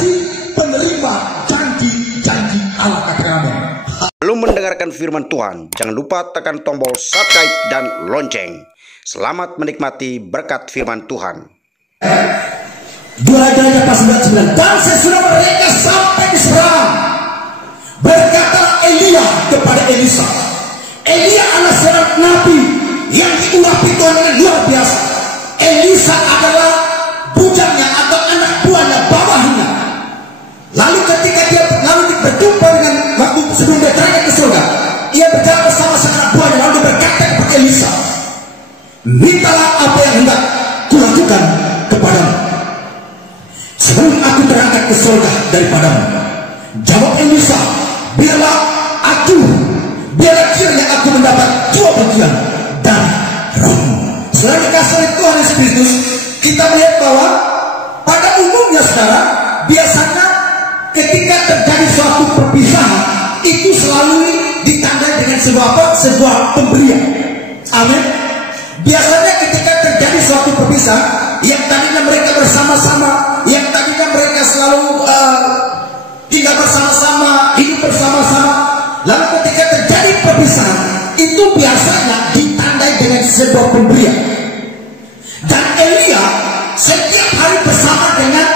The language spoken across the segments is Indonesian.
kasih, penerima janji-janji Allah. Katakan amin. Belum mendengarkan firman Tuhan, jangan lupa tekan tombol subscribe dan lonceng. Selamat menikmati berkat firman Tuhan. 2 Raja pasal 9. Dan sesudah mereka sampai di seberang, berkata Elia kepada Elisa. Elia adalah seorang nabi yang diurapi Tuhan dengan luar biasa. Elisa adalah bujangnya atau anak buahnya, bawahannya. Lalu ketika dia berjumpa dengan waktu sebelum dia terangkat ke surga, ia berjalan bersama sang anak buahnya, lalu dia berkata kepada Elisa, mintalah apa yang hendak kulakukan kepadamu sebelum aku terangkat ke surga daripadamu. Jawab Elisa, biarlah kiranya aku mendapat 2 bagian dari rohmu. Saudara dikasihi Tuhan Yesus Kristus, kita melihat bahwa pada umumnya saudara, biasanya ketika terjadi suatu perpisahan itu selalu ditandai dengan sebuah pemberian. Amin. Biasanya ketika terjadi suatu perpisahan, yang tadinya mereka bersama-sama, yang tadinya mereka selalu tinggal bersama-sama, hidup bersama-sama, lalu ketika terjadi perpisahan itu biasanya ditandai dengan sebuah pemberian. Dan Elia setiap hari bersama dengan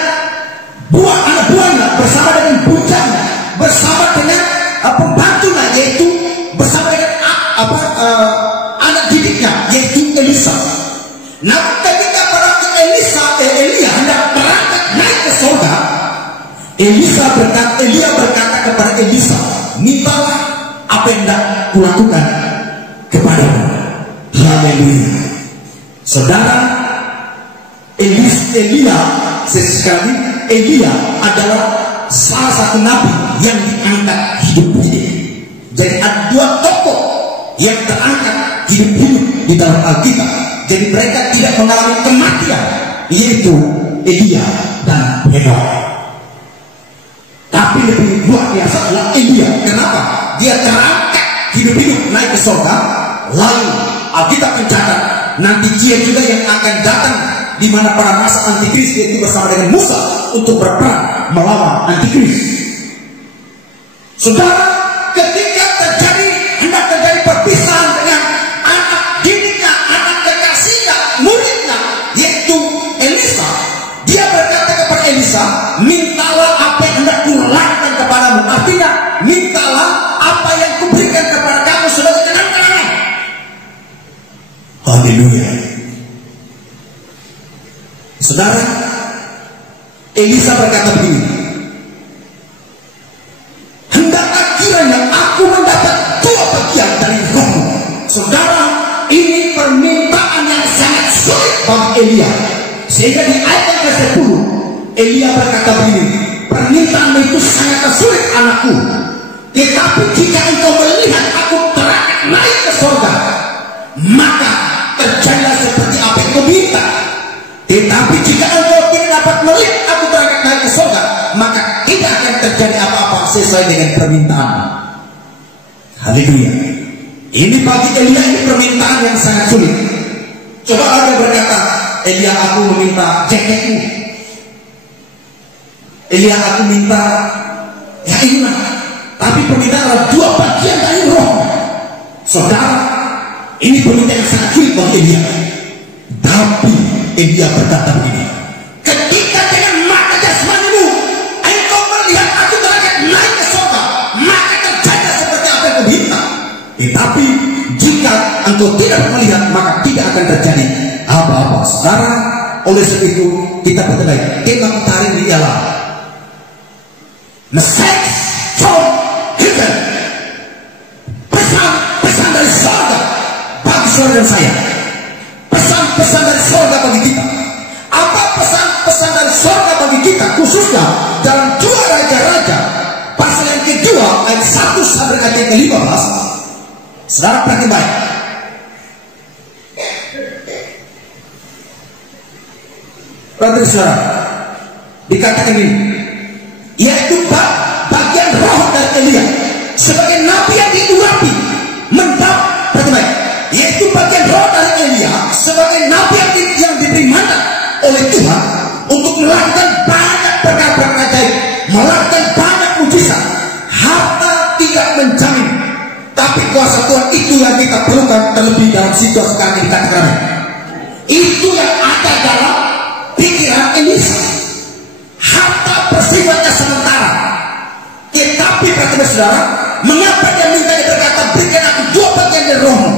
anak buahnya, bersama dengan bujangnya, bersama dengan pembantunya, yaitu bersama dengan anak didiknya, yaitu Elisa. Namun ketika Elia hendak berangkat naik ke surga, Elia berkata kepada Elisa, mintalah apa yang hendak kulakukan kepadamu. Haleluya. Saudara, Elia adalah salah satu nabi yang diangkat hidup-hidup. Jadi ada 2 tokoh yang terangkat hidup-hidup di dalam Alkitab. Jadi mereka tidak mengalami kematian, yaitu Elia dan Henok. Tapi lebih luar biasa adalah Elia. Kenapa? Dia terangkat hidup-hidup naik ke surga. Lalu Alkitab mencatat nanti dia juga yang akan datang di mana pada masa antikris, yaitu bersama dengan Musa untuk berperang melawan antikris. Saudara, ketika hendak terjadi perpisahan dengan anak didiknya, anak kekasihnya, muridnya, yaitu Elisa, dia berkata kepada Elisa, mintalah apa yang hendak kulakukan kepadamu. Artinya, mintalah apa yang kuberikan kepada kamu sebagai kenang-kenangan. Haleluya. Saudara, Elisa berkata begini, hendaklah kiranya aku mendapat 2 bagian dari rohmu. Saudara, ini permintaan yang sangat sulit bagi Elia. Sehingga di ayat yang ke-10 Elia berkata begini, permintaan itu sangat sulit anakku, tetapi jika engkau melihat aku terangkat naik ke surga, maka terjadilah seperti apa yang kau minta. Tetapi jika engkau tidak dapat melihat aku terangkat naik ke surga, maka tidak akan terjadi apa-apa sesuai dengan permintaan. Haleluya. Ini bagi Elia ini permintaan yang sangat sulit. Coba ada berkata, Elia aku meminta jaketmu, Elia aku minta ya inilah. Tapi permintaan adalah 2 bagian dari roh. Saudara, ini permintaan yang sangat sulit bagi Elia. Tapi Elia berkata begini, ketika dengan mata jasmanimu engkau melihat aku terangkat naik ke surga, maka terjadi seperti apa yang kau minta. Tetapi jika engkau tidak melihat, maka tidak akan terjadi apa-apa. Saudara, oleh sebab itu kita bertanya, tema kita hari ini ialah message from heaven, pesan-pesan dari surga bagi saudara dan saya. Pesan-pesan dari surga bagi kita. Apa pesan-pesan dari surga bagi kita, khususnya dalam 2 Raja-Raja pasal yang kedua ayat 1 sampai ayat yang ke-15. Saudara perhatikan baik. Perhatikan saudara, dikatakan ini, yaitu bagian roh dari Elia sebagai nabi yang diurapi mendapat, perhatikan baik, yaitu bagian roh dari Elia sebagai nabi yang diberi mandat oleh Tuhan untuk melakukan banyak perkara-perkara ajaib situasi kami dikatakan. Itu yang ada dalam pikiran Elisa. Harta bersifatnya sementara. Tetapi kata saudara, mengapa dia minta, dia berkata, berikan aku 2 bagian dari rohmu?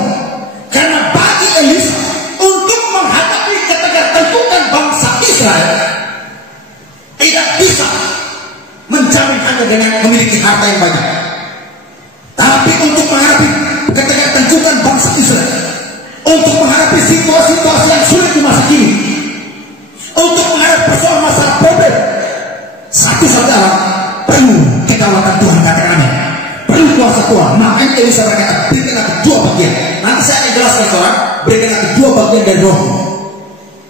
Karena bagi Elisa untuk menghadapi ketergantungan bangsa Israel tidak bisa menjamin hanya dengan memiliki harta yang banyak. Tapi untuk menghadapi ketergantungan bangsa Israel, untuk menghadapi situasi-situasi yang sulit di masa kini, untuk menghadapi persoalan masalah problem, satu saudara perlu kekuatan Tuhan, katakan amin. Perlu kuasa Tuhan. Makanya Elisa berkata, berikan aku 2 bagian. Nanti saya akan jelaskan saudara, berikan aku 2 bagian dari roh.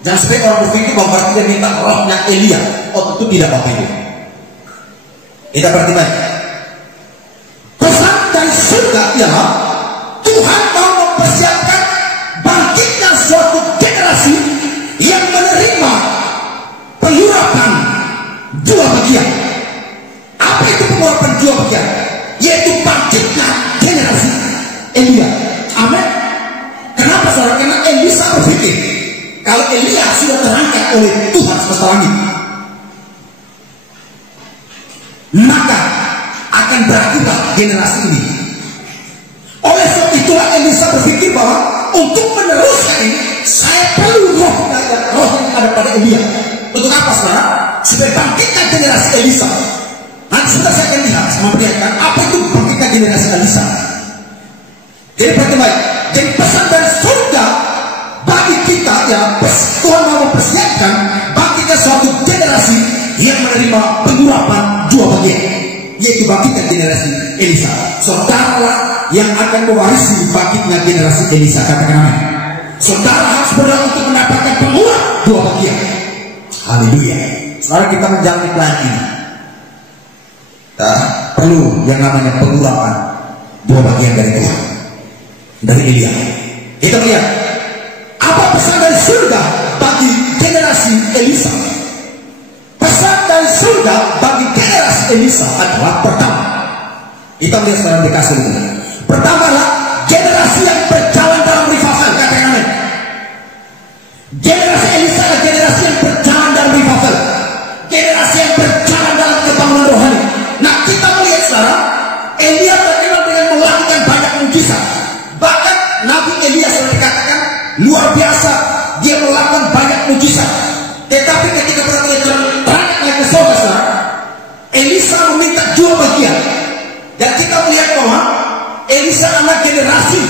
Jangan sampai orang berpikir bahwa berarti dia minta rohnya Elia. Oh, tentu tidak Bapak Ibu. Kita berarti baik. Pesan dari surga ialah Tuhan mau mempersiapkan bangkitnya suatu generasi yang menerima pengurapan 2 bagian. Apa itu pengurapan 2 bagian? Yaitu bangkitnya generasi Elia. Amin. Kenapa saudara? Karena Elisa berpikir kalau Elia sudah terangkat oleh Tuhan semesta langit, maka akan berakhirlah generasi ini. Oleh sebab itulah Elisa berpikir bahwa untuk meneruskan ini, saya perlu roh yang ada pada Elia. Untuk apa saudara? Supaya bangkitkan generasi Elisa. Nanti sudah saya akan lihat, saya memperlihatkan apa itu bangkitkan generasi Elisa. Jadi perhatikan, jadi pesan dari surga bagi kita ya, Tuhan mau mempersiapkan bangkitkan suatu generasi yang menerima pengurapan 2 bagian, yaitu bangkitkan generasi Elisa. Saudara yang akan mewarisi bangkitnya generasi Elisa, katakan amin. Saudara harus berdoa untuk mendapatkan pengurapan 2 bagian. Haleluya. Saudara, kita menjalani pelayanan ini, perlu yang namanya pengurapan 2 bagian dari Tuhan, dari Elia. Kita lihat apa pesan dari surga bagi generasi Elisa. Pesan dari surga bagi generasi Elisa adalah pertama, kita lihat sekarang dikasih itu. Pertama adalah generasi yang berjalan dalam revival, katakan amin. Generasi Elisa adalah generasi yang berjalan dalam revival, generasi yang berjalan dalam kebangunan rohani. Nah, kita melihat sekarang Elia terkenal dengan melakukan banyak mujizat. Bahkan Nabi Elia sudah dikatakan luar biasa, dia melakukan banyak mujizat. Tetapi ketika dia terangkat naik ke surga, Elisa meminta 2 bagian. Dan kita melihat bahwa Elisa adalah generasi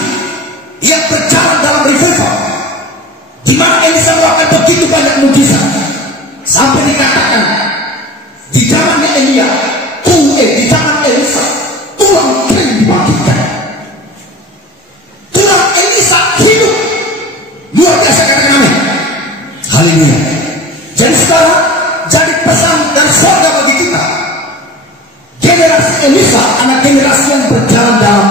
yang berjalan dalam revival, di mana Elisa melakukan begitu banyak mujizat sampai dikatakan di zamannya Elia, di zaman Elisa, tulang kering dibangkitkan. Tulang Elisa hidup. Luar biasa, katakan amin. Haleluya. Jadi sekarang jadi pesan dari surga bagi kita, generasi Elisa adalah generasi yang berjalan dalam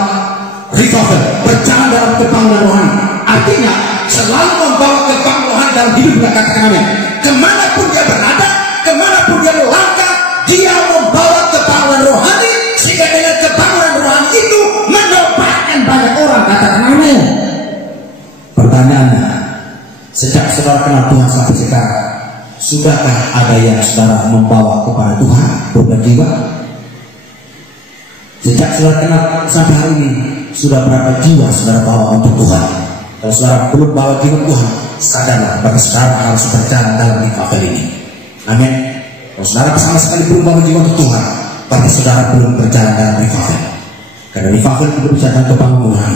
revival, berjalan dalam kebangunan rohani. Artinya selalu membawa kebangunan rohani dalam hidupnya, katakan amin. Kemanapun dia berada, kemanapun dia melangkah, dia membawa kebangunan rohani, sehingga dengan kebangunan rohani itu menobatkan banyak orang, katakan amin. Pertanyaannya, sejak saudara kenal Tuhan sampai sekarang, sudahkah ada yang saudara membawa kepada Tuhan berbagi jiwa? Sejak saudara kenal sampai hari ini, sudah berapa jiwa saudara bawa untuk Tuhan? Kalau saudara belum bawa jiwa Tuhan, sadarlah bahwa saudara harus berjalan dalam revival ini. Amin. Kalau saudara sama sekali belum bawa jiwa untuk Tuhan, berarti saudara belum berjalan dalam revival. Karena revival itu berbicara tentang kebangunan.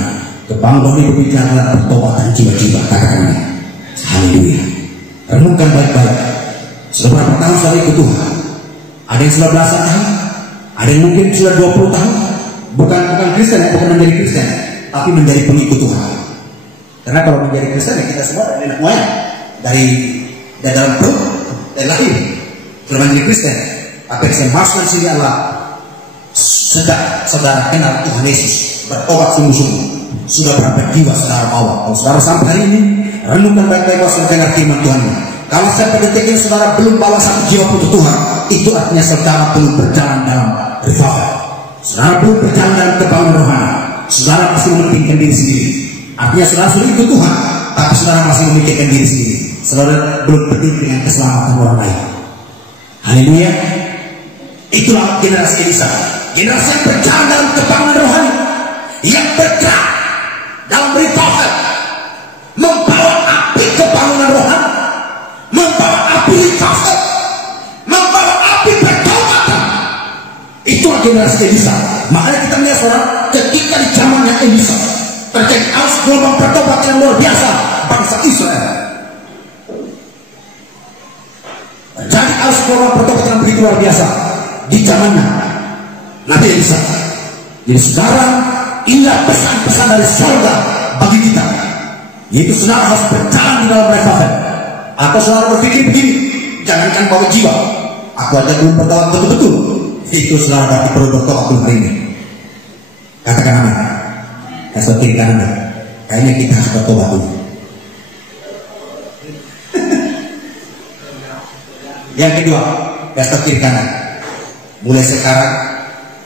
Kebangunan ini berbicara tentang pertobatan jiwa-jiwa, katakan amin. Haleluya. Renungkan baik-baik. Sudah berapa tahun saudara ikut Tuhan? Ada yang sudah belasan tahun, ada yang mungkin sudah 20 tahun. Bukan Kristen, bukan menjadi Kristen, tapi menjadi pengikut Tuhan. Karena kalau menjadi Kristen, ya kita semua dari anak moyang, dari dalam perut, dari lahir. Kalau menjadi Kristen, apa yang saya maksudkan sini adalah sejak saudara kenal Tuhan Yesus, bertobat sungguh-sungguh, sudah berapa jiwa saudara bawa? Kalau saudara sampai hari ini, renungkan baik-baik bahwa dengar firman Tuhan. Kalau sampai detik ini saudara belum bawa satu jiwa untuk Tuhan, itu artinya saudara belum berjalan dalam revival. Saudara belum berjalan dalam kebangunan rohani. Saudara pasti mementingkan diri sendiri. Artinya saudara sudah ikut Tuhan, tapi saudara masih memikirkan diri sendiri. Saudara belum peduli dengan keselamatan orang lain. Haleluya. Itulah generasi Elisa, generasi yang berjalan dalam kebangunan rohani, yang bergerak dalam revival, membawa api kebangunan rohani, membawa api revival, membawa api pertobatan. Itulah generasi Elisa. Makanya kita melihat saudara, ketika di zamannya Elisa terjadi arus gelombang pertobatan yang luar biasa bangsa Israel. Jadi arus gelombang pertobatan yang begitu luar biasa di zamannya Nabi Elisa. Jadi sekarang inilah pesan-pesan dari surga bagi kita, yaitu saudara harus berjalan di dalam revival. Atau saudara berpikir begini, jangankan bawa jiwa, aku aja belum bertobat betul-betul. Itu saudara berarti perlu bertobat belum hari ini. Katakan amin. Kasih kiri kanan, kayaknya kita harus bertobat dulu. Yang kedua, kasih kiri kanan. Mulai sekarang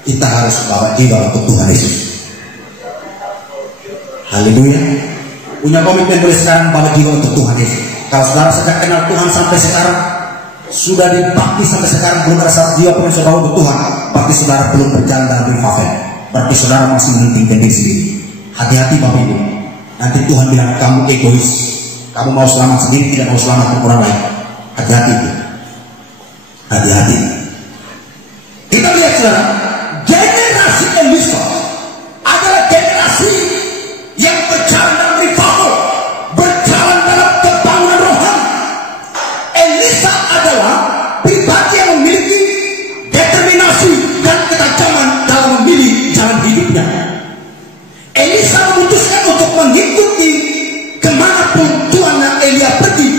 kita harus bawa jiwa untuk Tuhan Yesus. Haleluya. Punya komitmen mulai sekarang bawa jiwa untuk Tuhan Yesus. Kalau saudara sejak kenal Tuhan sampai sekarang, sudah dibaptis sampai sekarang belum ada satu jiwa pun yang saudara untuk Tuhan, berarti saudara belum berjalan dalam revival. Berarti saudara masih menginginkan diri sendiri. Hati-hati Bapak Ibu. Nanti Tuhan bilang kamu egois, kamu mau selamat sendiri, tidak mau selamat untuk orang lain. Hati-hati Bu. Hati-hati. Kita lihat saudara, generasi Elisa adalah generasi yang berjalan dalam revival, berjalan dalam kebangunan rohani. Elisa adalah pribadi yang memiliki determinasi dan ketajaman dalam memilih jalan hidupnya. Elisa memutuskan untuk mengikuti kemanapun Tuhan Elia pergi,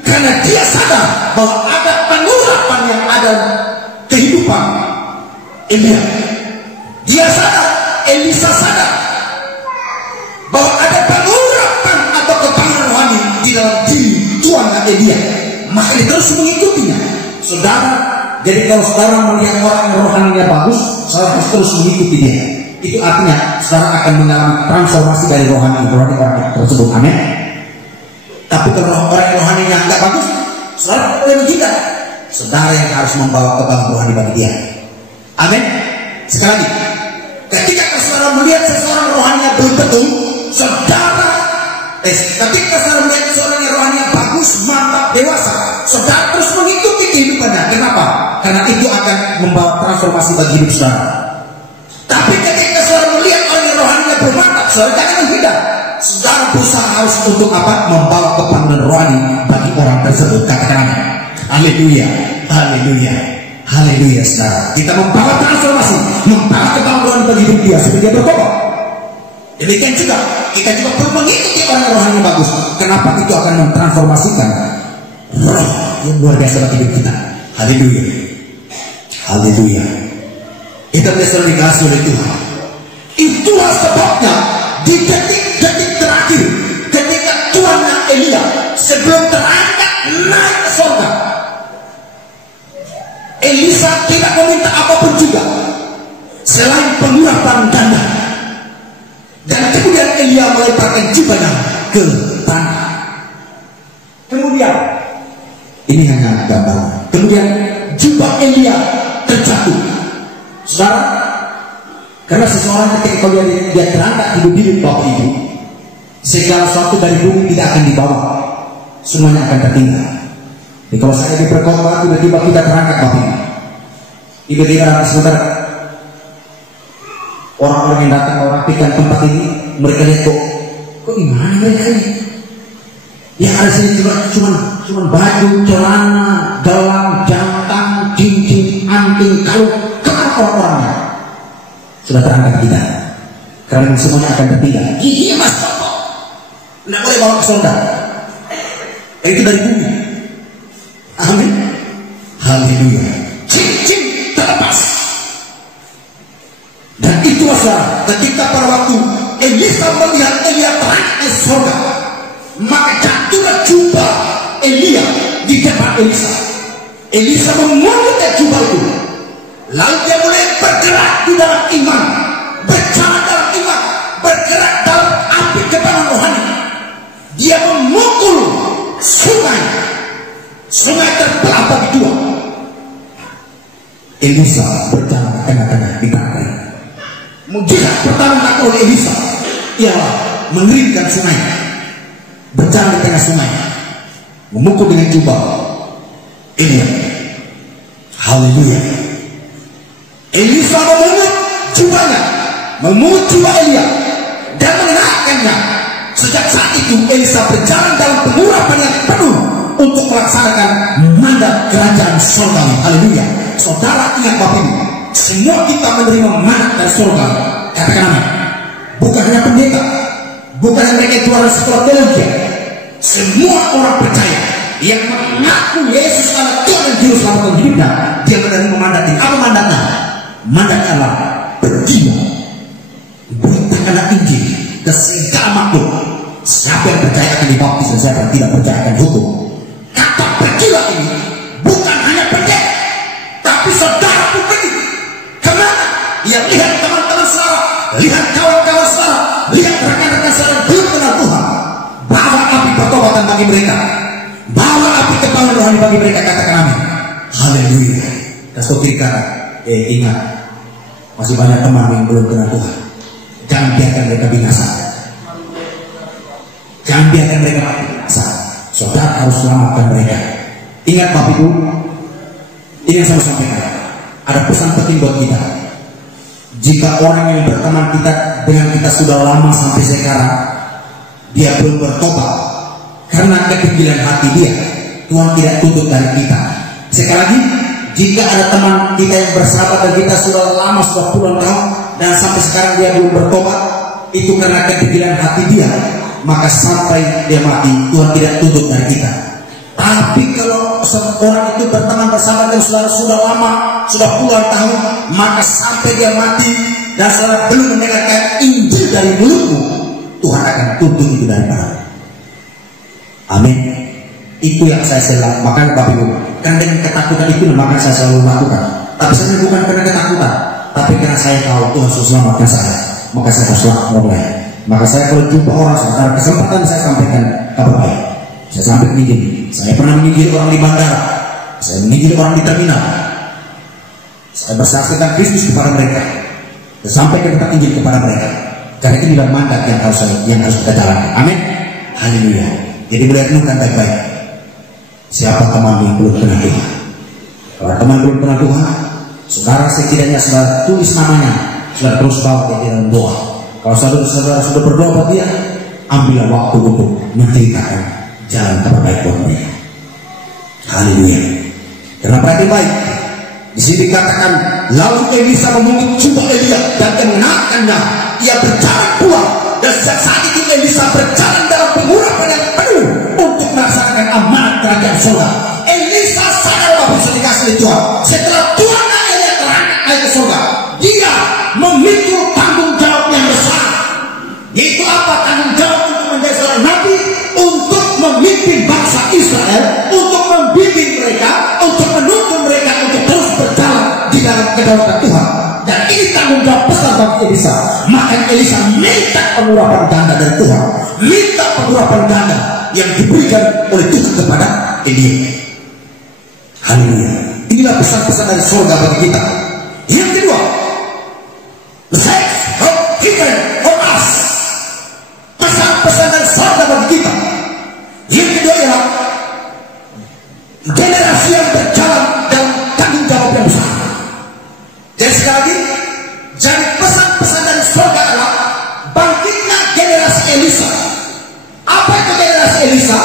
karena dia sadar bahwa ada pengurapan yang ada kehidupan Elia. Dia sadar, Elisa sadar bahwa ada pengurapan atau kebangunan rohani di dalam diri Tuhan Elia. Maka dia terus mengikutinya. Saudara, jadi kalau saudara melihat orang yang rohaninya bagus, saudara harus terus mengikuti dia. Itu artinya saudara akan mengalami transformasi dari rohani orang tersebut. Amin. Tapi kalau orang yang rohaninya nggak bagus, saudara boleh menghindar. Saudara yang harus membawa kebangunan rohani bagi dia. Amin. Sekali lagi, ketika saudara melihat seseorang rohaninya belum betul, ketika saudara melihat seseorang yang rohaninya bagus, mantap, dewasa, saudara terus mengikuti kehidupannya. Kenapa? Karena itu akan membawa transformasi bagi hidup saudara. Tapi ketika saudara melihat orang yang rohaninya belum mantap, saudara jangan menghindar. Saudara berusaha harus untuk apa? Membawa kebangunan rohani bagi orang tersebut. Katakan amin. Haleluya, haleluya, haleluya. Saudara, kita membawa transformasi, membawa kebangunan bagi hidup dia supaya dia bertobat. Demikian juga kita juga perlu mengikuti orang yang rohani bagus. Kenapa? Itu akan mentransformasikan roh yang luar biasa bagi hidup kita. Haleluya, haleluya. Kita bisa dikasih oleh Tuhan. Itulah sebabnya di detik-detik terakhir ketika Tuhan Elia sebelum terangkat naik ke surga, Elisa tidak meminta apapun juga selain pengurapan dana. Dan kemudian Elia melemparkan jubahnya ke tanah. Kemudian ini hanya gambar. Kemudian jubah Elia terjatuh. Saudara, karena seseorang ketika dia terangkat hidup Bapak Ibu, segala sesuatu dari bumi tidak akan dibawa, semuanya akan tertinggal. Jadi kalau saya diperkosa, tiba-tiba kita terangkat Bapak Ibu, tiba-tiba saudara, orang-orang yang datang merapikan tempat ini, mereka lihat kok gimana mereka ini? Yang ada sini cuma baju, celana, gelang, jangkang, cincin, anting, kalung. Kenapa orang-orangnya? Sudah terangkat kita, karena semuanya akan tertinggal. Iya mas, tidak boleh bawa ke surga. Itu dari bumi. Amin. Haleluya. Cincin terlepas. Dan itu saudara, ketika pada waktu Elisa melihat Elia terangkat ke surga, maka jatuhlah jubah Elia di depan Elisa. Elisa memulihkan jubah itu. Lalu dia mulai bergerak di dalam iman, berjalan dalam iman, bergerak dalam api kebangunan dia memukul sungai. Sungai terbelah bagi dua. Elisa berjalan ke tengah-tengah di pantai. Mujizat pertama dilakukan oleh Elisa ialah mengeringkan sungai, berjalan di tengah sungai, memukul dengan jubah Elia. Haleluya. Elisa memungut jubahnya, memungut jubah Elia dan mengenakannya. Sejak saat itu Elisa berjalan dalam pengurapan yang penuh untuk melaksanakan mandat kerajaan surgawi. Haleluya. Saudara ingat Bapak Ibu, semua kita menerima mandat dari surga. Katakan amin. Bukan hanya pendeta, bukan hanya mereka juara sekolah teologi. Semua orang percaya yang mengaku Yesus adalah Tuhan dan Juru Selamat hidupnya, dia menerima mandat ini. Apa mandatnya? Mandat Allah berjiwa, beritakanlah Injil ke segala makhluk. Siapa yang percaya akan dibaptis dan siapa yang tidak percaya akan hukum. Kata pergilah ini bukan hanya pergi, tapi saudara pun pergi. Kemana? Ya lihat teman-teman saudara, lihat kawan-kawan saudara, lihat rekan-rekan saudara yang belum kenal Tuhan. Bawa api pertobatan bagi mereka, bawa api kebanggaan rohani bagi mereka. Katakan amin. Haleluya. Kasih kiri kanan. Ingat, masih banyak teman yang belum kenal Tuhan. Jangan biarkan mereka binasa. Jangan biarkan mereka mati binasa. Saudara harus selamatkan mereka. Ingat Bapak Ibu, ini yang saya sampaikan. Ada pesan penting buat kita. Jika orang yang berteman kita dengan kita sudah lama sampai sekarang, dia belum bertobat karena kekejilan hati dia, Tuhan tidak tuntut dari kita. Sekali lagi, jika ada teman kita yang bersahabat dan kita sudah lama, sudah puluhan tahun, dan sampai sekarang dia belum bertobat, itu karena kekejilan hati dia, maka sampai dia mati Tuhan tidak tuntut dari kita. Tapi kalau seorang itu berteman bersama dengan saudara sudah lama, sudah puluhan tahun, maka sampai dia mati dan saudara belum mendengarkan Injil dari mulutmu, Tuhan akan tuntut itu dari mana. Amin. Itu yang saya selalu, makanya Bapak Ibu, kan dengan ketakutan itu maka saya selalu lakukan. Tapi saya bukan karena ketakutan, tapi karena saya tahu Tuhan sudah selamatkan saya, maka saya harus mulai. Maka saya kalau jumpa orang, saudara kesempatan saya sampaikan kabar baik. Saya sampai menginjil. Saya pernah menginjil orang di bandara, saya menginjil orang di terminal. Saya bersaksikan Kristus kepada mereka, saya sampaikan tentang Injil kepada mereka. Karena itu adalah mandat yang harus kita jalankan. Amin. Haleluya. Jadi boleh renungkan baik-baik. Siapa teman yang belum kenal Tuhan? Kalau teman belum kenal Tuhan, saudara setidaknya saudara tulis namanya, saudara terus bawa dia dalam doa. Kalau saudara sudah berdoa buat dia, ambillah waktu untuk menceritakan jalan terbaik buat mereka. Haleluya. Karena perhatian baik, di sini dikatakan, lalu Elisa memungut jubah Elia dan mengenakannya. Ia berjalan pulang, dan sejak saat itu Elisa berjalan dalam pengurapan yang penuh untuk melaksanakan amanat kerajaan surga. Elisa sadar bahwa bisa dikasih oleh Tuhan. Setelah Tuhan Elia terangkat ke surga, dia memikul tanggung jawab yang besar. Yaitu apa tanggung jawab untuk menjadi seorang nabi, untuk memimpin bangsa Israel, untuk membimbing mereka, untuk menuntun mereka untuk terus berjalan di dalam kedaulatan Tuhan. Dan ini tanggung jawab besar bagi Elisa. Maka Elisa minta pengurapan ganda dari Tuhan, minta pengurapan ganda yang diberikan oleh Tuhan kepada Elia. Haleluya. Inilah pesan-pesan dari surga bagi kita. Yang kedua, the sex of heaven for us. Pesan-pesan dari surga bagi kita. Yang kedua ialah generasi yang berjalan dalam tanggung jawab yang besar. Jadi sekali lagi, jadi pesan-pesan dari surga adalah bangkitnya generasi Elisa. Apa itu generasi Elisa?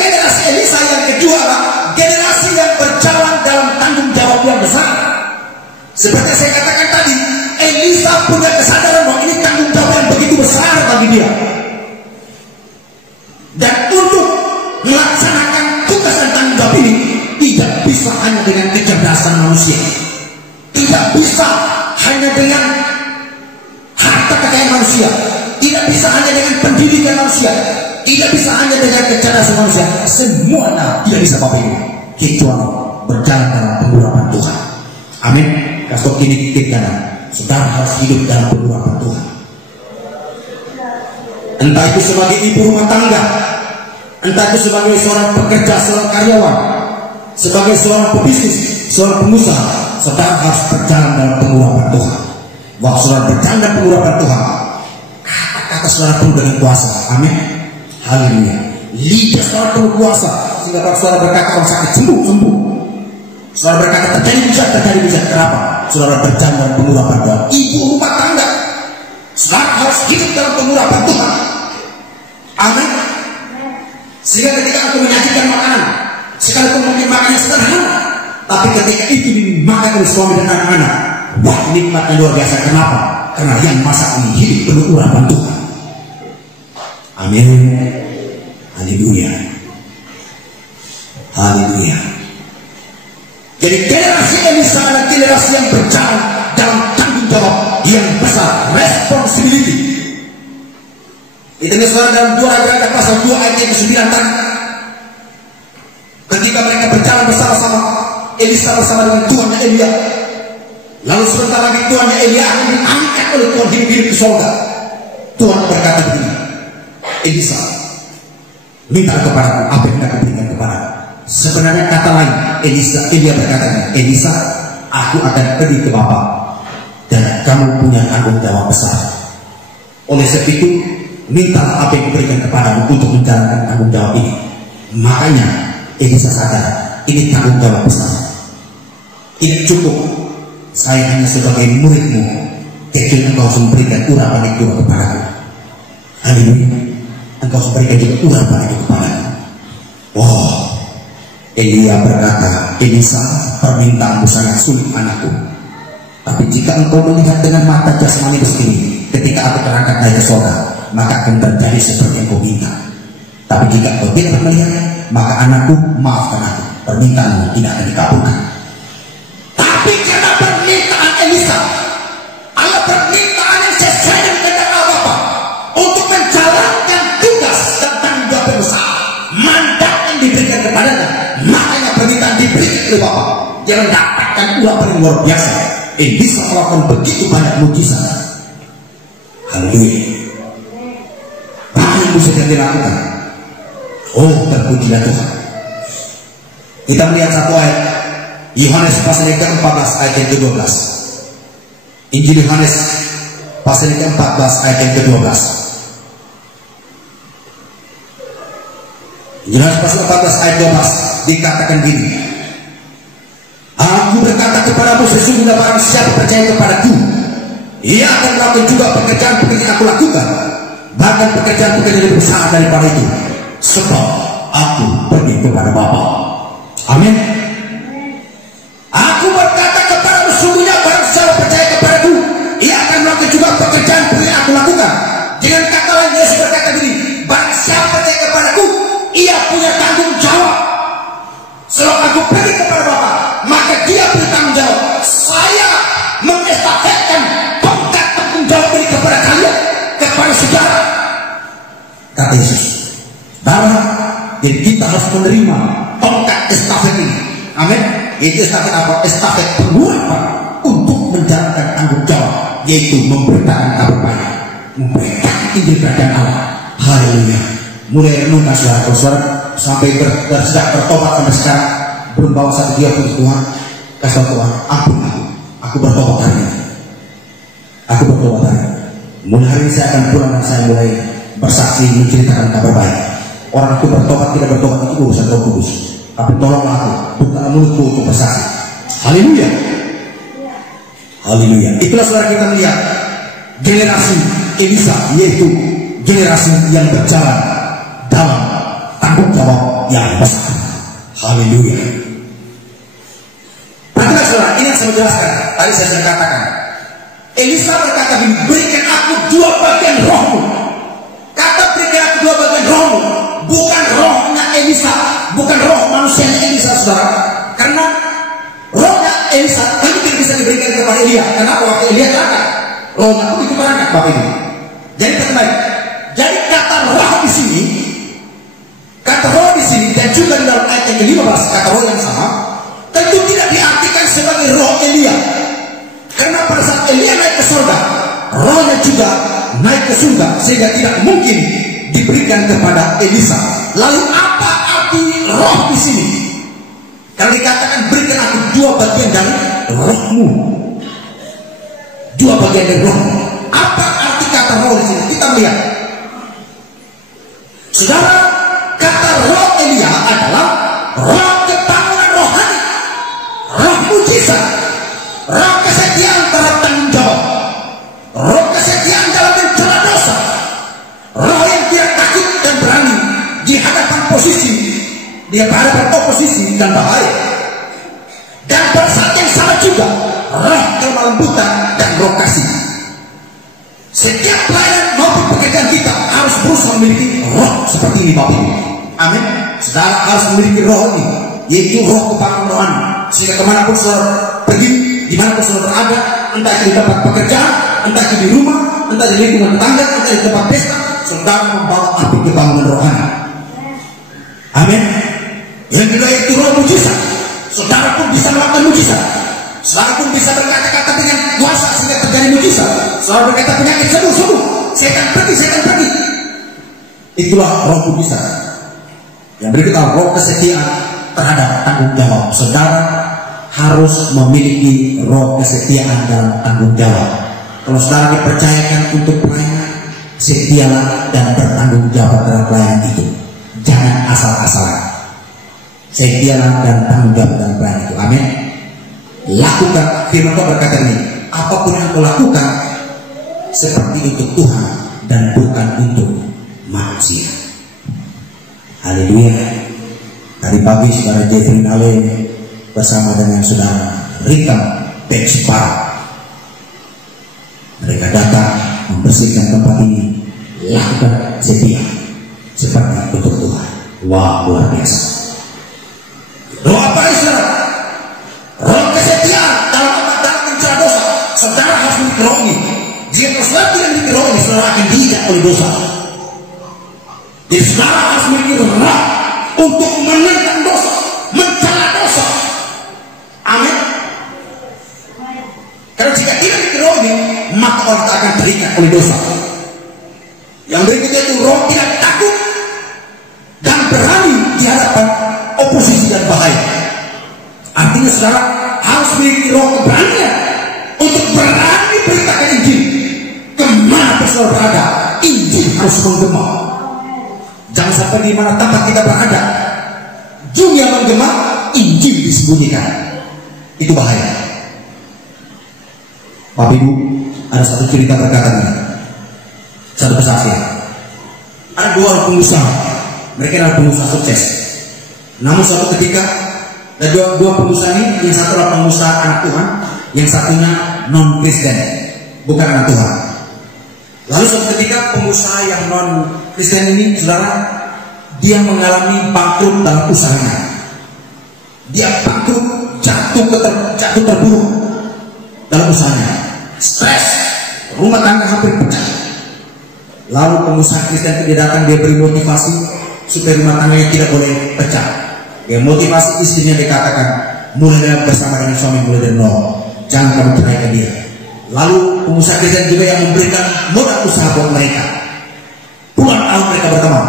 Generasi Elisa yang kedua adalah generasi yang berjalan dalam tanggung jawab yang besar. Seperti saya katakan tadi, Elisa punya kesadaran bahwa ini tanggung jawab yang begitu besar bagi dia. Dan untuk melaksanakan tugas dan tanggung jawab ini tidak bisa hanya dengan kecerdasan manusia, tidak bisa hanya dengan harta kekayaan manusia, tidak bisa hanya dengan pendidikan manusia, tidak bisa hanya dengan kecerdasan manusia. Semuanya tidak bisa Bapak Ibu, kecuali berjalan dalam pengurapan Tuhan. Amin. Kasih kiri kanan, saudara harus hidup dalam pengurapan Tuhan. entah itu sebagai ibu rumah tangga, entah itu sebagai seorang pekerja, seorang karyawan, sebagai seorang pebisnis, seorang pengusaha, saudara harus berjalan dalam pengurapan Tuhan. Waktu saudara berjalan dalam pengurapan Tuhan, kata saudara penuh dengan kuasa. Amin. Haleluya. Lidah saudara penuh kuasa, sehingga kalau saudara berkata orang sakit sembuh. Saudara berkata terjadi bisa. Kenapa? Saudara berjalan dalam pengurapan Tuhan. Ibu rumah tangga, saudara harus hidup dalam pengurapan Tuhan. Amin. Sehingga ketika aku menyajikan makanan, sekalipun mungkin makannya sederhana, tapi ketika itu dimakan oleh suami dan anak-anak, wah, nikmatnya luar biasa. Kenapa? Karena yang masak ini hidup penuh urapan Tuhan. Amin. Haleluya. Haleluya. Jadi generasi Elisa adalah generasi yang berjalan dalam tanggung jawab yang besar, responsibility. Itu saudara dalam 2 Raja pasal 2 ayat yang ke-9 tadi. Ketika mereka berjalan bersama-sama, Elisa bersama dengan tuannya Elia. Lalu sebentar lagi tuannya Elia akan diangkat oleh Tuhan hidup di surga. Tuhan berkata begini, Elisa, minta kepadaku apa yang aku berikan kepadamu. Sebenarnya kata lain, Elia berkata, Elisa, aku akan pergi ke Bapa dan kamu punya tanggung jawab besar. Oleh sebab itu, minta apa yang diberikan kepadamu untuk menjalankan tanggung jawab ini. Makanya Elisa sadar, ini tanggung jawab besar. Ini cukup saya hanya sebagai muridmu, kecil engkau harus memberikan urapan itu kepadaku. Haleluya. Engkau harus memberikan juga urapan itu kepadaku. Wow. Elia berkata, Elisa, permintaanmu sangat sulit anakku. Tapi jika engkau melihat dengan mata jasmani begini, ketika aku terangkat naik ke surga, maka akan terjadi seperti yang kau minta. Tapi jika kau tidak melihat, maka anakku, maafkan aku, permintaanmu tidak akan dikabulkan. Tapi karena permintaan Elisa adalah permintaan yang sesuai dengan kehendak Bapa untuk menjalankan tugas dan tanggung jawab yang besar, mandat yang diberikan kepadanya, makanya permintaan diberikan oleh Bapa yang mendapatkan urapan yang luar biasa. Elisa melakukan begitu banyak mujizat. Haleluya. Yang bisa dilakukan. Oh, terpujilah Tuhan. Kita melihat satu ayat, Yohanes pasal yang ke-14 ayat yang ke-12. Injil Yohanes pasal yang ke-14 ayat yang ke-12. Yohanes pasal 14 ayat 12 dikatakan gini, aku berkata kepadamu, sesungguhnya barang siapa percaya kepadaku, ia akan melakukan juga pekerjaan-pekerjaan yang aku lakukan, bahkan pekerjaan-pekerjaan lebih besar daripada itu, sebab aku pergi kepada Bapa. Amin. Aku berkata kepadamu, sungguhnya barang siapa percaya kepadaku, ia akan melakukan juga pekerjaan-pekerjaan yang aku lakukan. Dengan kata lain, Yesus berkata begini, barang siapa percaya kepadaku, ia punya tanggung jawab. Sebab aku pergi kepada Bapa, maka dia punya tanggung jawab. Saya mengestafetkan tongkat tanggung jawab ini kepada kalian, kepada saudara. Kata Yesus, jadi kita harus menerima tongkat estafet ini. Amin. Itu estafet apa? Estafet pengurapan untuk menjalankan tanggung jawab, yaitu memberitakan kabar baik, memberitakan Injil Kerajaan Allah. Haleluya. Mulai renungkan saudara-saudara sampai sejak bertobat sampai sekarang belum bawa satu dia pun Tuhan, kasih Tuhan, ampun aku bertobat hari ini. Aku bertobat hari ini. Mulai hari ini saya akan pulang dan saya mulai bersaksi menceritakan kabar baik. Orang itu bertobat tidak bertobat itu urusan Roh Kudus. Tapi tolonglah aku, buka mulutku untuk bersaksi. Haleluya. Haleluya. Itulah saudara kita melihat generasi Elisa, yaitu generasi yang berjalan dalam tanggung jawab yang besar. Haleluya. Perhatikan saudara, ini yang saya jelaskan. Tadi saya sudah katakan, Elisa berkata, berikan aku 2 bagian rohmu. Kata berikan aku 2 bagian rohmu, bukan rohnya Elisa, bukan roh manusia Elisa, saudara. Karena rohnya Elisa itu tidak bisa diberikan kepada Elia. Kenapa? Waktu Elia terangkat, rohnya itu terangkat Bapak Ibu. Jadi terbaik. Jadi kata roh di sini, dan juga di dalam ayat yang ke-15 kata roh yang sama, tentu tidak diartikan sebagai roh Elia. Karena pada saat Elia naik ke surga, rohnya juga naik ke surga sehingga tidak mungkin diberikan kepada Elisa. Lalu apa arti roh di sini? Kalau dikatakan berikan aku 2 bagian dari rohmu, 2 bagian dari rohmu. Apa arti kata roh di sini? Kita melihat, saudara, kata roh Elia adalah roh kebangunan rohani, roh mujizat, roh kesetiaan terhadap tanggung jawab, roh kesetiaan dalam mencela dosa, roh yang tidak takut dan berani di hadapan posisi, di hadapan oposisi dan bahaya. Dan pada saat yang sama juga roh kelembutan dan roh kasih. Setiap pelayanan maupun pekerjaan kita harus berusaha memiliki roh seperti ini, Bapak Ibu. Amin. Saudara harus memiliki roh ini, yaitu roh kebangunan rohani, sehingga kemanapun saudara pergi, dimanapun saudara berada, entah itu di tempat pekerjaan, entah itu di rumah, entah di lingkungan tetangga, entah di tempat pesta, saudara membawa api kebangunan rohani. Amin. Yang kedua itu roh mujizat. Saudara pun bisa melakukan mujizat. Saudara pun bisa berkata-kata dengan kuasa sehingga terjadi mujizat. Saudara berkata penyakit sembuh, saya akan pergi. Itulah roh mujizat. Yang berikutnya roh kesetiaan terhadap tanggung jawab. Saudara harus memiliki roh kesetiaan dalam tanggung jawab. Kalau saudara dipercayakan untuk pelayanan, setialah dan bertanggung jawab dalam pelayanan itu. Jangan asal-asalan. Setialah dan tanggung jawab dalam pelayanan itu. Amin. Lakukan, firman Tuhan berkata ini, apapun yang kau lakukan seperti untuk Tuhan dan bukan untuk manusia. Haleluya. Tadi pagi saudara Jeffrey Nale bersama dengan saudara Rika Pekspara, mereka datang membersihkan tempat ini. Lakukan setia seperti untuk Tuhan. Wah, luar biasa. Roh apa saudara? Roh kesetiaan dalam mencela dosa. Saudara harus memiliki roh ini. Jika saudara tidak memiliki roh ini, saudara akan diinjak oleh dosa. Jadi saudara harus memiliki roh untuk menentang dosa, mencela dosa. Amin. Karena jika tidak memiliki roh ini, maka orang akan terikat oleh dosa. Yang berikutnya itu roh tidak takut dan berani di hadapan oposisi dan bahaya. Artinya saudara harus memiliki roh keberanian untuk berani beritakan Injil. Kemana saudara berada, Injil harus menggema. Jangan sampai di mana tempat kita berada, dunia menggema, Injil disembunyikan. Itu bahaya. Bapak Ibu, ada satu cerita berkata ini, satu kesaksian. Ada 2 orang pengusaha, mereka adalah pengusaha sukses. Namun suatu ketika, ada dua pengusaha ini, yang satu adalah pengusaha anak Tuhan, yang satunya non Kristen, bukan anak Tuhan. Lalu suatu ketika pengusaha yang non Kristen ini, saudara, dia mengalami bangkrut dalam usahanya. Dia bangkrut, jatuh terburuk dalam usahanya, stres, rumah tangga hampir pecah. Lalu pengusaha Kristen itu dia datang, dia beri motivasi supaya rumah tangganya tidak boleh pecah. Dia motivasi istrinya, dikatakan mulai bersama dengan suami, mulai dari nol, jangan kamu ceraikan dia. Lalu pengusaha Kristen juga yang memberikan modal usaha buat mereka. Puluhan tahun mereka berteman.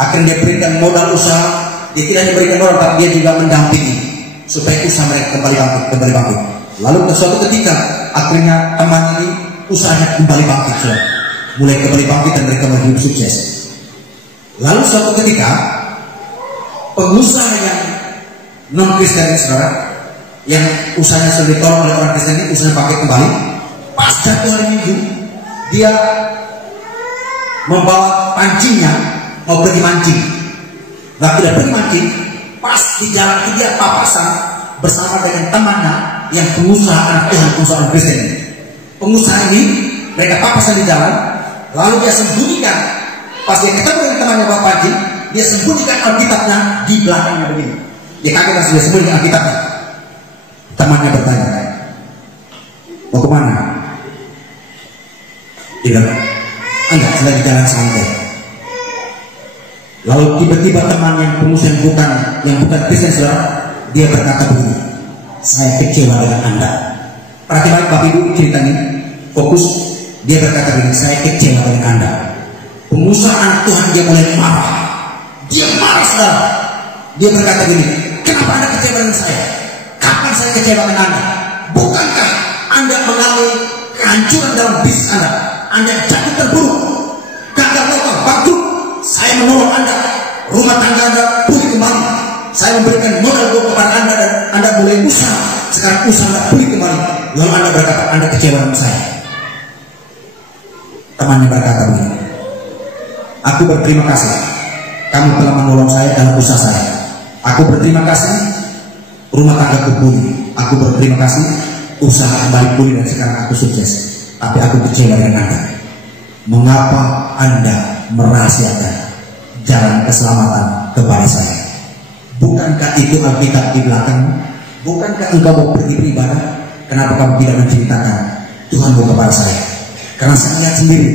Akhirnya dia berikan modal usaha. Dia tidak hanya berikan modal, tapi dia juga mendampingi supaya usaha mereka kembali bangkit. Lalu suatu ketika akhirnya teman ini usahanya kembali bangkit, mulai kembali bangkit dan mereka hidup sukses. Lalu suatu ketika pengusaha yang non Kristen ini, saudara, yang usahanya sudah ditolong oleh orang Kristen ini, usahanya bangkit kembali. Pas jatuh hari Minggu, dia membawa pancingnya mau pergi mancing. Nggak tidak pergi mancing, pas di jalan itu dia papasan bersama dengan temannya yang pengusaha anak Tuhan, pengusaha orang Kristen ini. Pengusaha ini mereka papasan di jalan, lalu dia sembunyikan. Pas dia ketemu dengan temannya bawa pancing, dia sembunyikan Alkitabnya di belakangnya begini. Dia kaget langsung dia sembunyikan Alkitabnya. Temannya bertanya, mau kemana? Dia bilang, enggak, sedang di jalan santai. Lalu tiba-tiba teman yang pengusaha yang bukan Kristen, saudara, dia berkata begini, saya kecewa dengan Anda. Perhatikan Bapak Ibu cerita ini, fokus. Dia berkata begini, saya kecewa dengan Anda. Pengusaha anak Tuhan dia mulai marah. Dia marah, saudara. Dia berkata gini, kenapa Anda kecewa dengan saya? Kapan saya kecewa dengan Anda? Bukankah Anda mengalami kehancuran dalam bisnis Anda? Anda jadi terburuk, gagal total, bangkrut. Saya menolong Anda, rumah tangga Anda pulih kembali. Saya memberikan modal kepada Anda dan Anda mulai usaha. Sekarang usaha Anda pulih kembali. Lalu Anda berkata Anda kecewa dengan saya. Temannya berkata begini, aku berterima kasih kamu telah menolong saya dalam usaha saya. Aku berterima kasih rumah tanggaku pulih. Aku berterima kasih usaha kembali pulih dan sekarang aku sukses. Tapi aku kecewa dengan Anda. Mengapa Anda merahasiakan jalan keselamatan kepada saya? Bukankah itu Alkitab di belakangmu? Bukankah engkau mau pergi beribadah? Kenapa kamu tidak menceritakan Tuhanmu kepada saya? Karena saya lihat sendiri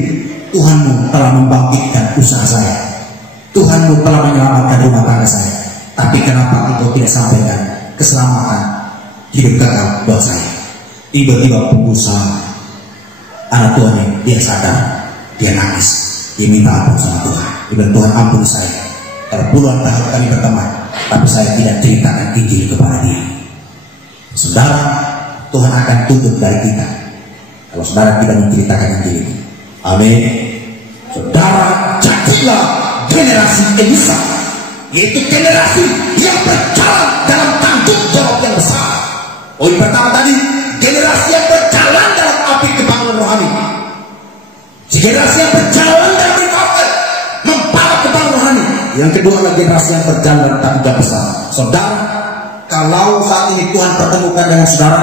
Tuhanmu telah membangkitkan usaha saya. Tuhanmu telah menyelamatkan rumah tangga saya. Tapi kenapa engkau tidak sampaikan keselamatan hidup kekal buat saya? Tiba-tiba pengusaha anak Tuhan yang dia sadar, dia nangis, dia minta ampun sama Tuhan. Dia bilang, Tuhan ampun saya. Puluhan tahun kami berteman, tapi saya tidak ceritakan Injil kepada dia. Saudara, Tuhan akan tuntut dari kita kalau saudara tidak menceritakan Injil itu. Amin. Saudara, jadilah generasi Elisa, yaitu generasi yang berjalan dalam tanggung jawab yang besar. Poin pertama tadi, generasi yang berjalan dalam api kebangunan rohani. Generasi yang berjalan dalam revival, mempala kebangunan rohani. Yang kedua adalah generasi yang berjalan dalam tanggung jawab besar. Saudara, kalau saat ini Tuhan pertemukan dengan saudara,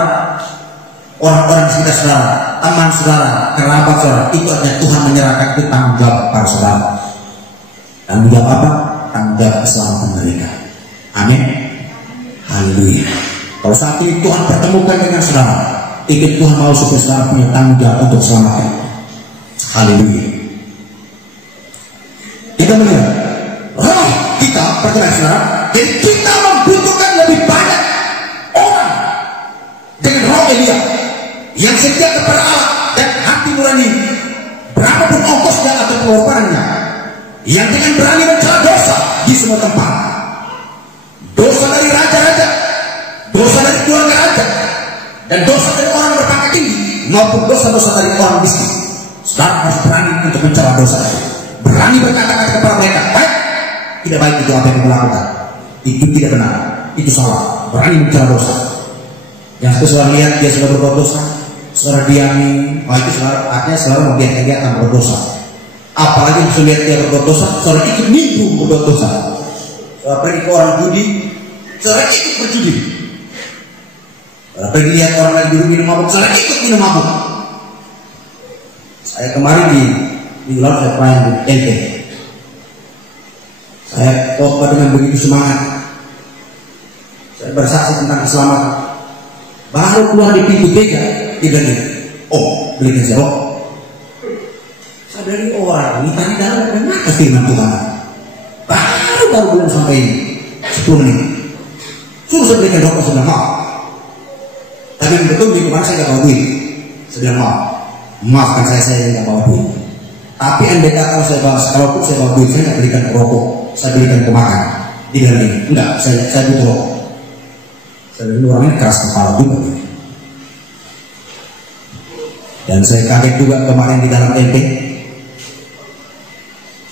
orang-orang di sekitar saudara, teman saudara, kerabat saudara, itu artinya Tuhan menyerahkan itu tanggung jawab para saudara. Tanggung jawab apa? Tanggung jawab keselamatan mereka. Amin. Haleluya. Kalau saat ini Tuhan pertemukan dengan saudara, itu Tuhan mau supaya saudara punya tanggung jawab untuk selamatkan. Haleluya. Kita melihat roh kita percaya saudara, dan kita membutuhkan lebih banyak orang dengan roh Elia yang setia kepada Allah dan hati nurani, berapapun ongkosnya atau pengorbanannya, yang dengan berani mencela dosa di semua tempat, dosa dari raja-raja, dosa dari keluarga raja, dan dosa dari orang berpangkat tinggi maupun dosa-dosa dari orang miskin. Saudara harus berani untuk mencela dosa, berani berkata-kata kepada mereka, baik, tidak baik itu apa yang kamu lakukan, itu tidak benar, itu salah. Berani mencela dosa. Yang itu saudara lihat dia sudah berbuat dosa, saudara diami, itu saudara artinya saudara membiarkan dia akan berdosa. Apalagi sudah lihat dia berbuat dosa, saudara ikut nipu berbuat dosa. Saudara pergi ke orang judi, saudara ikut berjudi. Saudara pergi lihat orang lain dulu minum mabuk, saudara ikut minum mabuk. Saya kemarin di luar saya pelayan di NT. Saya khotbah dengan begitu semangat. Saya bersaksi tentang keselamatan. Baru keluar di pintu gereja, dia bilang, oh, belikan saya rokok. Saya dari orang ini tadi dalam ada maka firman Tuhan. Baru belum sampai 10 menit. Suruh saya belikan rokok, saya bilang maaf. Tapi betul di kemarin saya gak bawa duit. Saya bilang maafkan saya yang gak bawa duit. Tapi andai kata saya bawa, kalaupun saya bawa duit, saya gak belikan rokok, saya belikan ke makan. Dia bilang ini, enggak, saya butuh rokok. Saya bilang orang ini keras kepala juga. Dan saya kaget juga kemarin di dalam MP,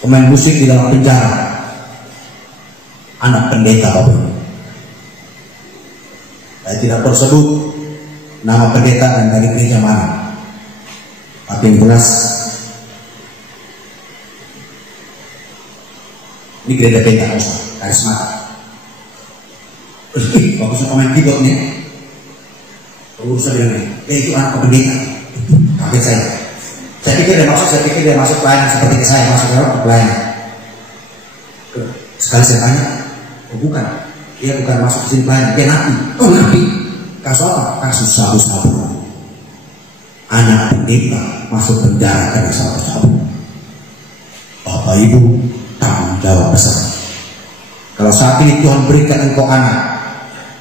pemain musik di dalam penjara, anak pendeta Bapak. Saya tidak tersebut nama pendeta dan dari gereja mana, tapi yang jelas ini gereja Pentakosta karismatik. Bagusnya pemain keyboard nih. Terus saya bilang, itu anak pendeta. Kaget saya. Saya pikir dia masuk pelayanan seperti saya masuk ke pelayanan. Sekali saya tanya, oh bukan, dia bukan masuk ke sini pelayanan, dia napi. Oh napi. Kasus apa? Kasus sabu-sabu. Anak pendeta masuk penjara karena sabu-sabu. Bapak Ibu, tanggung jawab besar. Kalau saat ini Tuhan berikan engkau anak,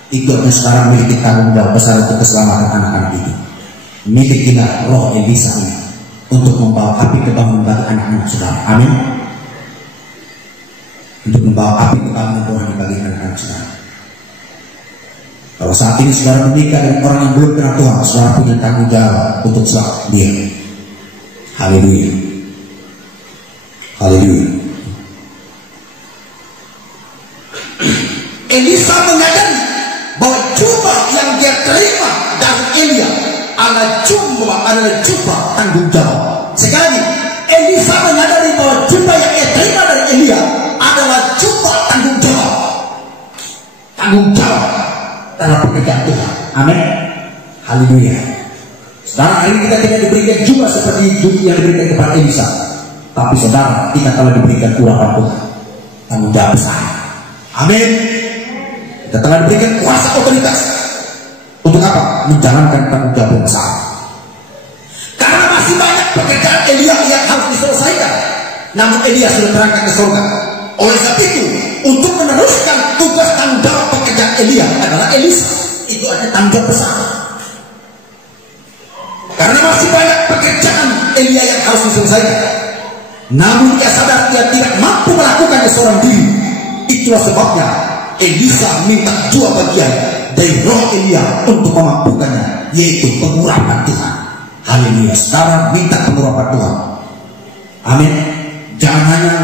itu artinya sekarang memiliki tanggung jawab besar untuk keselamatan anak-anak itu. Milikilah roh Elisa ini. untuk membawa api kebangunan bagi anak-anak saudara. Amin. Untuk membawa api kebangunan rohani bagi anak-anak saudara. Kalau saat ini saudara menikah dengan orang yang belum kenal Tuhan, saudara punya tanggung jawab untuk selamat dia. Haleluya. Haleluya. Elisa menyadari bahwa jubah yang dia terima dari Elia adalah jubah tanggung jawab. Sekali lagi, Elisa menyadari bahwa jubah yang dia terima dari Elia adalah jubah tanggung jawab. Tanggung jawab dalam pekerjaan Tuhan. Amin. Haleluya. Saudara, hari ini kita tidak diberikan jubah seperti jubah yang diberikan kepada Elisa, tapi saudara, kita telah diberikan urapan Tuhan, tanggung jawab besar. Amin. Kita telah diberikan kuasa otoritas untuk apa? Menjalankan tanggung jawab yang besar. Karena masih banyak pekerjaan Elia yang harus diselesaikan, namun Elia sudah berangkat ke surga. Oleh sebab itu, untuk meneruskan tugas tanggung jawab pekerjaan Elia adalah Elisa. Itu ada tanggung jawab besar. Karena masih banyak pekerjaan Elia yang harus diselesaikan, namun ia sadar ia tidak mampu melakukannya seorang diri. Itulah sebabnya Elisa minta 2 bagian dari roh Elia untuk memampukannya, yaitu pengurapan Tuhan. Haleluya. Saudara, minta pengurapan Tuhan. Amin. Jangan hanya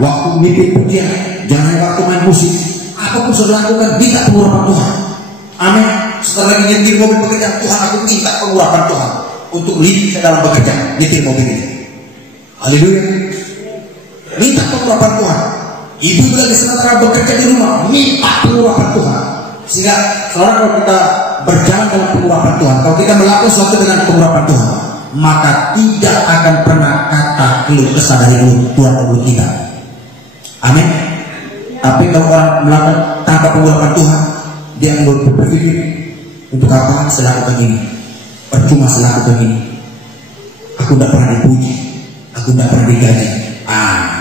waktu mimpi pujian, jangan hanya waktu main musik. Apapun saudara lakukan, minta pengurapan Tuhan. Amin. Setelah lagi nyetir mobil pekerjaan Tuhan, aku minta pengurapan Tuhan untuk lidik dalam bekerja nyetir mobil ini. Haleluya. Minta pengurapan Tuhan. Ibu lagi sementara bekerja di rumah, minta pengurapan Tuhan. Sehingga saudara, kalau kita berjalan dalam pengurapan Tuhan, kalau kita melakukan sesuatu dengan pengurapan Tuhan, maka tidak akan pernah kata keluh kesah dari Tuhan mulut kita. Amin. Tapi kalau orang melakukan tanpa pengurapan Tuhan, dia berpikir, untuk apa saya lakukan ini? Percuma saya lakukan ini. Aku tidak pernah dipuji, aku tidak pernah digaji.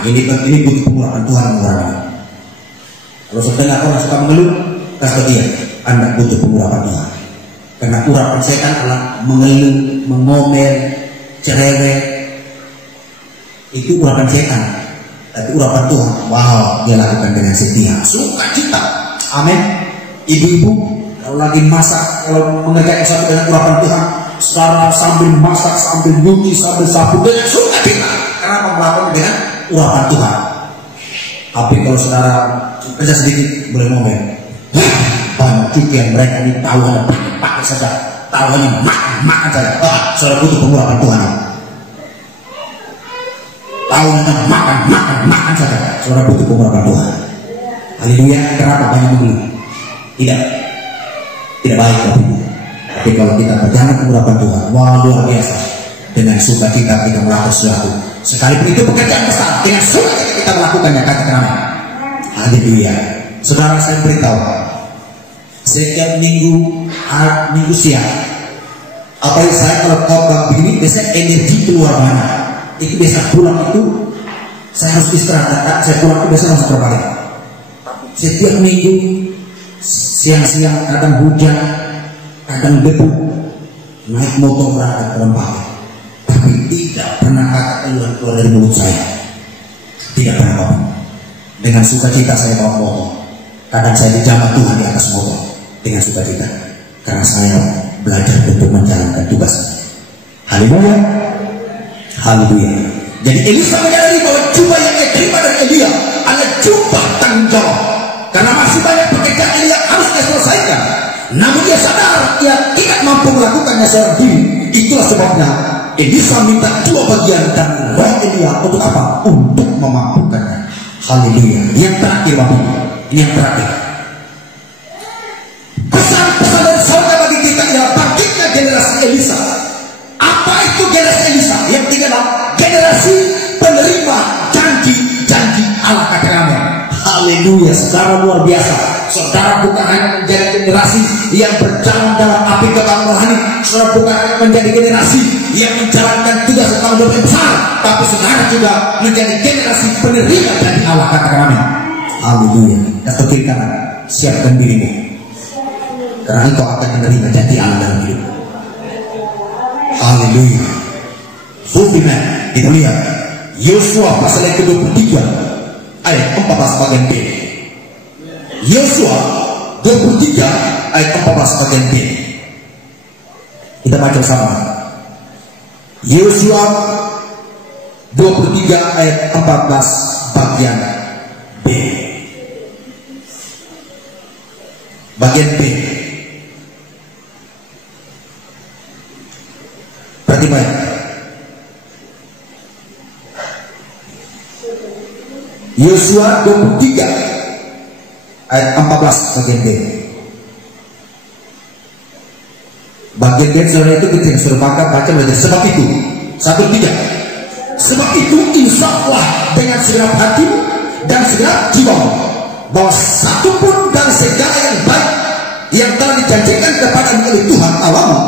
Ini butuh pengurapan Tuhan mengurangi. Kalau sedang orang suka mengeluh, kasih dia, Anda butuh pengurapan Tuhan. Karena urapan setan adalah mengeluh, mengomel, cerewet. Itu urapan setan. Tapi urapan Tuhan, wow, dia lakukan dengan setia, sukacita. Amin. Ibu-ibu, kalau lagi masak, kalau mengerjakan sesuatu dengan urapan Tuhan, secara sambil masak, sambil nyuci, sambil sapu, dengan sukacita. Karena melakukan dengan urapan Tuhan. Tapi kalau saudara kerja sedikit boleh ngomel, banyak cucian mereka ini tahu hanya pakai saja, tahu hanya makan saja. Saudara butuh pengurapan Tuhan. Tahu hanya makan saja. Saudara butuh pengurapan Tuhan. Haleluya. Kenapa banyak mengeluh? Tidak baik Bapak. Tapi kalau kita berjalan pengurapan Tuhan, wah luar biasa. Dengan sukacita kita melakukan sesuatu. Sekalipun itu pekerjaan besar, dengan sukacita kita melakukannya, katakan amin. Haleluya. Saudara, saya beritahu, setiap minggu siang, apalagi saya kalau khotbah begini, biasanya energi keluar banyak. Itu biasa pulang itu saya harus istirahat. Saya pulang itu biasa langsung terbalik. Setiap minggu siang-siang, kadang hujan, kadang debu, naik motor berangkat ke tempat. Tapi tidak pernah kata keluar dari mulut saya. Tidak pernah Bapak. Dengan sukacita saya bawa motor. Kadang saya dijamah Tuhan di atas motor dengan sukacita. Karena saya belajar untuk menjalankan tugas. Haleluya. Haleluya. Jadi Elisa menyadari bahwa jubah yang dia terima dari Elia adalah jubah tanggung jawab. Karena masih banyak pekerjaan Elia harus dia selesaikan. Namun dia sadar ia tidak mampu melakukannya seorang diri. Itulah sebabnya Elisa minta 2 bagian dan roh Elia untuk apa? Untuk memampukannya. Haleluya. Yang terakhir Bapak, ini yang terakhir. Pesan-pesan dari surga bagi kita ialah bangkitnya generasi Elisa. Apa itu generasi Elisa? Yang ketiga adalah generasi penerima janji-janji Allah, katakan amin. Haleluya. Saudara, luar biasa. Saudara bukan hanya menjadi generasi yang berjalan dalam api kebanggaan rohani. Saudara bukan hanya menjadi generasi yang menjalankan tugas tanggung jawab yang besar, tapi saudara juga menjadi generasi penerima dari Allah, katakan amin. Haleluya. Kata kiri kanan, siapkan dirimu, karena engkau akan menerima janji Allah dalam hidup. Haleluya. suplemen. Kita lihat Yosua pasal yang ke-23 ayat 14 bagian B. Yosua 23 ayat 14 bagian B. Kita baca bersama. Yosua 23 ayat 14 bagian B. Bagian B. Berarti baik. Yosua 23 ayat 14 bagian B. Bagian B saudara itu kita suruh baca belajar. Sebab itu 1-3. Sebab itu insaflah dengan segenap hati dan segenap jiwamu, bahwa satupun dari segala yang baik yang telah dijanjikan kepadamu oleh Tuhan Allahmu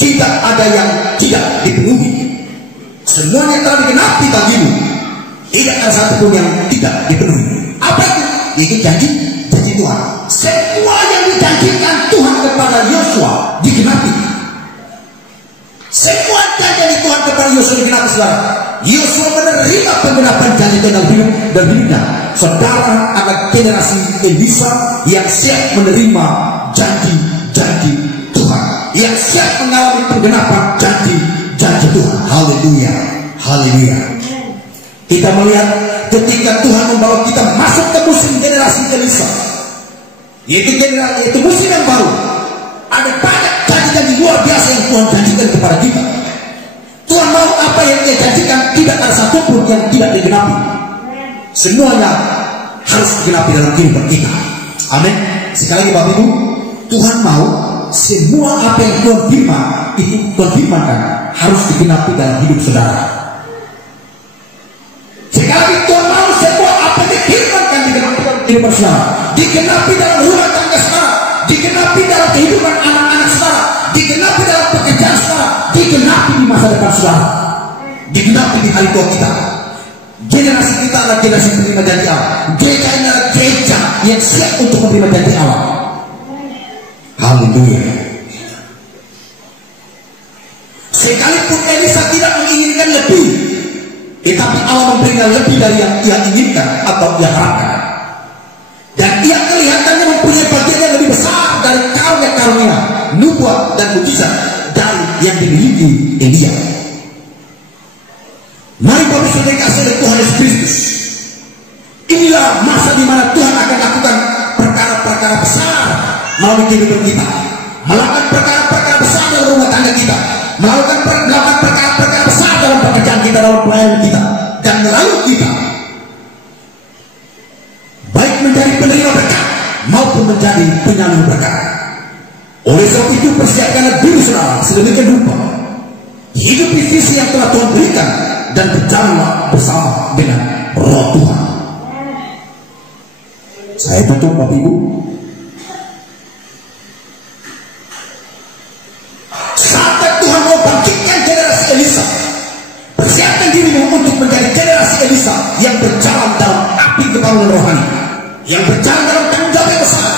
tidak ada yang tidak dipenuhi. Semuanya telah digenapi bagimu, tidak ada satupun yang tidak dipenuhi. Apa itu? Itu janji Tuhan. Semua yang dijanjikan Tuhan kepada Yosua digenapi. Semua janji Tuhan kepada Yosua digenapi, saudara. Yosua menerima penggenapan janji dalam hidup dan hidupnya. Saudara anak generasi Elisa yang siap menerima janji-janji Tuhan, yang siap mengalami penggenapan janji-janji Tuhan. Haleluya, haleluya. Kita melihat ketika Tuhan membawa kita masuk ke musim generasi Elisa, yaitu musim yang baru. Ada banyak janji-janji luar biasa yang Tuhan janjikan kepada kita. Tuhan mau apa yang Dia janjikan, tidak ada satupun yang tidak digenapi. Semuanya harus digenapi dalam kehidupan kita. Amin. Sekali lagi Bapak Ibu, Tuhan mau semua apa yang Tuhan firmankan harus digenapi dalam hidup saudara. Sekali lagi Tuhan mau semua apa yang difirmankan digenapi dalam kehidupan saudara, digenapi dalam rumah tangga saudara, digenapi dalam kehidupan anak-anak saudara, digenapi dalam pekerjaan saudara, digenapi di masa depan saudara, digenapi di hari tua kita. Generasi kita adalah generasi penerima janji Allah. Gereja ini adalah gereja yang siap untuk menerima janji Allah. Haleluya. Sekalipun Elisa tidak menginginkan lebih, tetapi Allah memberikan lebih dari yang ia inginkan atau ia harapkan. Dan ia kelihatannya mempunyai bagian yang lebih besar dari karunia-karunia, nubuat dan mujizat dari yang dimiliki Elia. Mari Bapak Ibu dikasih oleh Tuhan Yesus Kristus. Inilah masa di mana Tuhan akan lakukan perkara-perkara besar melalui kehidupan kita, melakukan perkara-perkara besar dalam rumah tangga kita, melakukan perkara-perkara besar dalam pekerjaan kita, dalam pelayanan kita, dan melalui kita, baik menjadi penerima berkat maupun menjadi penyalur berkat. Oleh sebab itu persiapkanlah diri saudara sedemikian rupa, hidup di visi yang telah Tuhan berikan, dan berjalanlah bersama dengan Roh Tuhan. Saya tutup Bapak Ibu. Saatnya Tuhan mau bangkitkan generasi Elisa. Persiapkan dirimu untuk menjadi generasi Elisa yang berjalan dalam api kebangunan rohani, yang berjalan dalam tanggung jawab yang besar,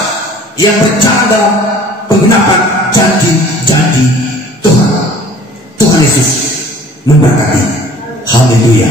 yang berjalan dalam penggenapan janji-janji Tuhan. Tuhan Yesus memberkati. Haleluya.